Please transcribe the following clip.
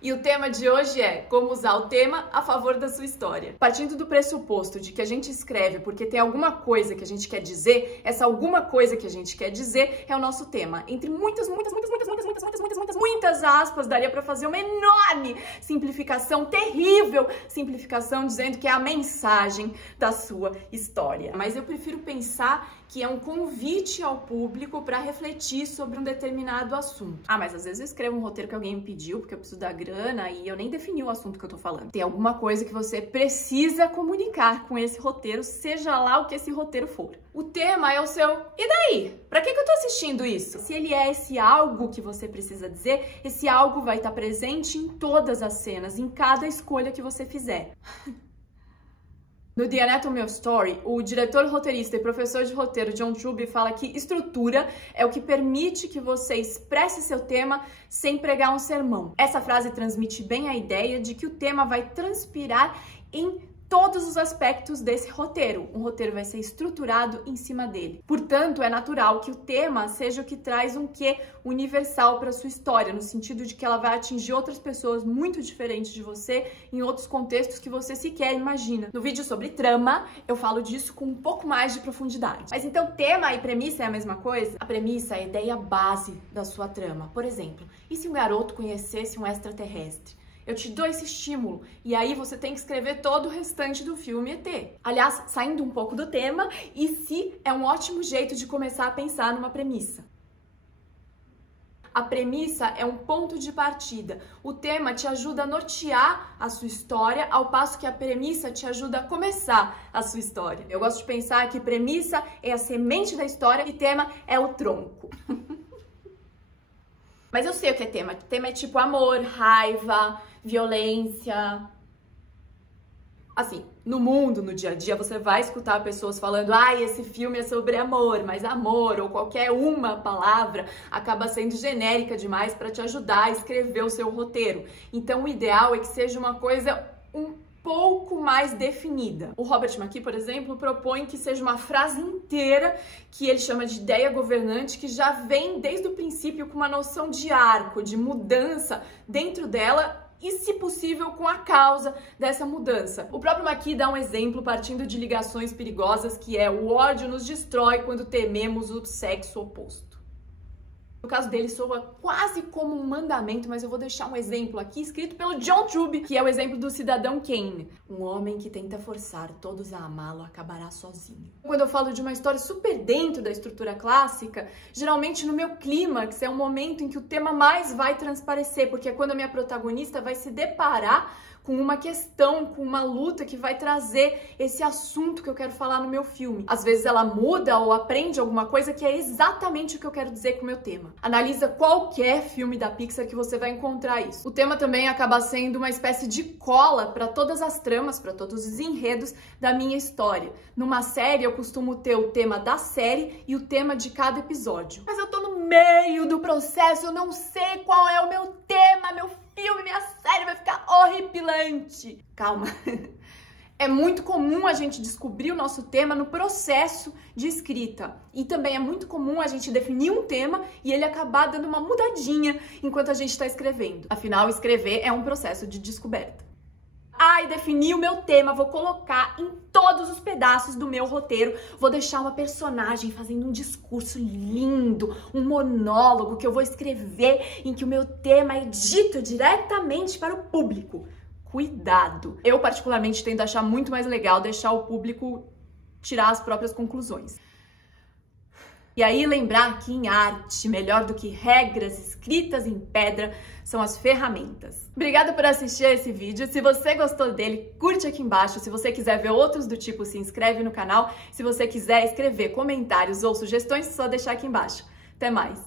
E o tema de hoje é como usar o tema a favor da sua história. Partindo do pressuposto de que a gente escreve porque tem alguma coisa que a gente quer dizer, essa alguma coisa que a gente quer dizer é o nosso tema. Entre muitas aspas, daria para fazer uma enorme simplificação, terrível simplificação, dizendo que é a mensagem da sua história. Mas eu prefiro pensar que é um convite ao público para refletir sobre um determinado assunto. Ah, mas às vezes eu escrevo um roteiro que alguém me pediu, porque eu preciso da grana e eu nem defini o assunto que eu tô falando. Tem alguma coisa que você precisa comunicar com esse roteiro, seja lá o que esse roteiro for. O tema é o seu "e daí? Pra que eu tô assistindo isso?". Se ele é esse algo que você precisa dizer, esse algo vai estar presente em todas as cenas, em cada escolha que você fizer. No The Anatomy of Story, o diretor, roteirista e professor de roteiro John Truby fala que estrutura é o que permite que você expresse seu tema sem pregar um sermão. Essa frase transmite bem a ideia de que o tema vai transpirar em todos os aspectos desse roteiro. Um roteiro vai ser estruturado em cima dele. Portanto, é natural que o tema seja o que traz um quê universal para sua história, no sentido de que ela vai atingir outras pessoas muito diferentes de você, em outros contextos que você sequer imagina. No vídeo sobre trama, eu falo disso com um pouco mais de profundidade. Mas então, tema e premissa é a mesma coisa? A premissa é a ideia base da sua trama. Por exemplo, e se um garoto conhecesse um extraterrestre? Eu te dou esse estímulo e aí você tem que escrever todo o restante do filme ET. Aliás, saindo um pouco do tema, e se é um ótimo jeito de começar a pensar numa premissa. A premissa é um ponto de partida. O tema te ajuda a nortear a sua história, ao passo que a premissa te ajuda a começar a sua história. Eu gosto de pensar que premissa é a semente da história e tema é o tronco. Mas eu sei o que é tema. Tema é tipo amor, raiva, violência. Assim, no mundo, no dia a dia, você vai escutar pessoas falando: ai, esse filme é sobre amor, mas amor ou qualquer uma palavra acaba sendo genérica demais para te ajudar a escrever o seu roteiro. Então, o ideal é que seja uma coisa um pouco mais definida. O Robert McKee, por exemplo, propõe que seja uma frase inteira que ele chama de ideia governante, que já vem desde o princípio com uma noção de arco, de mudança dentro dela e, se possível, com a causa dessa mudança. O próprio McKee dá um exemplo partindo de ligações perigosas, que é: o ódio nos destrói quando tememos o sexo oposto. No caso dele, soa quase como um mandamento, mas eu vou deixar um exemplo aqui escrito pelo John Truby, que é o exemplo do cidadão Kane. Um homem que tenta forçar todos a amá-lo acabará sozinho. Quando eu falo de uma história super dentro da estrutura clássica, geralmente no meu clímax é um momento em que o tema mais vai transparecer, porque é quando a minha protagonista vai se deparar com uma questão, com uma luta que vai trazer esse assunto que eu quero falar no meu filme. Às vezes ela muda ou aprende alguma coisa que é exatamente o que eu quero dizer com o meu tema. Analisa qualquer filme da Pixar que você vai encontrar isso. O tema também acaba sendo uma espécie de cola para todas as tramas, para todos os enredos da minha história. Numa série, eu costumo ter o tema da série e o tema de cada episódio. Mas eu tô no meio do processo, eu não sei qual é o meu tema, meu filme, minha série vai ficar horripilante. Calma. É muito comum a gente descobrir o nosso tema no processo de escrita. E também é muito comum a gente definir um tema e ele acabar dando uma mudadinha enquanto a gente está escrevendo. Afinal, escrever é um processo de descoberta. Ai, defini o meu tema, vou colocar em todos os pedaços do meu roteiro, vou deixar uma personagem fazendo um discurso lindo, um monólogo que eu vou escrever, em que o meu tema é dito diretamente para o público. Cuidado! Eu, particularmente, tendo a achar muito mais legal deixar o público tirar as próprias conclusões. E aí lembrar que em arte, melhor do que regras escritas em pedra, são as ferramentas. Obrigada por assistir a esse vídeo. Se você gostou dele, curte aqui embaixo. Se você quiser ver outros do tipo, se inscreve no canal. Se você quiser escrever comentários ou sugestões, é só deixar aqui embaixo. Até mais!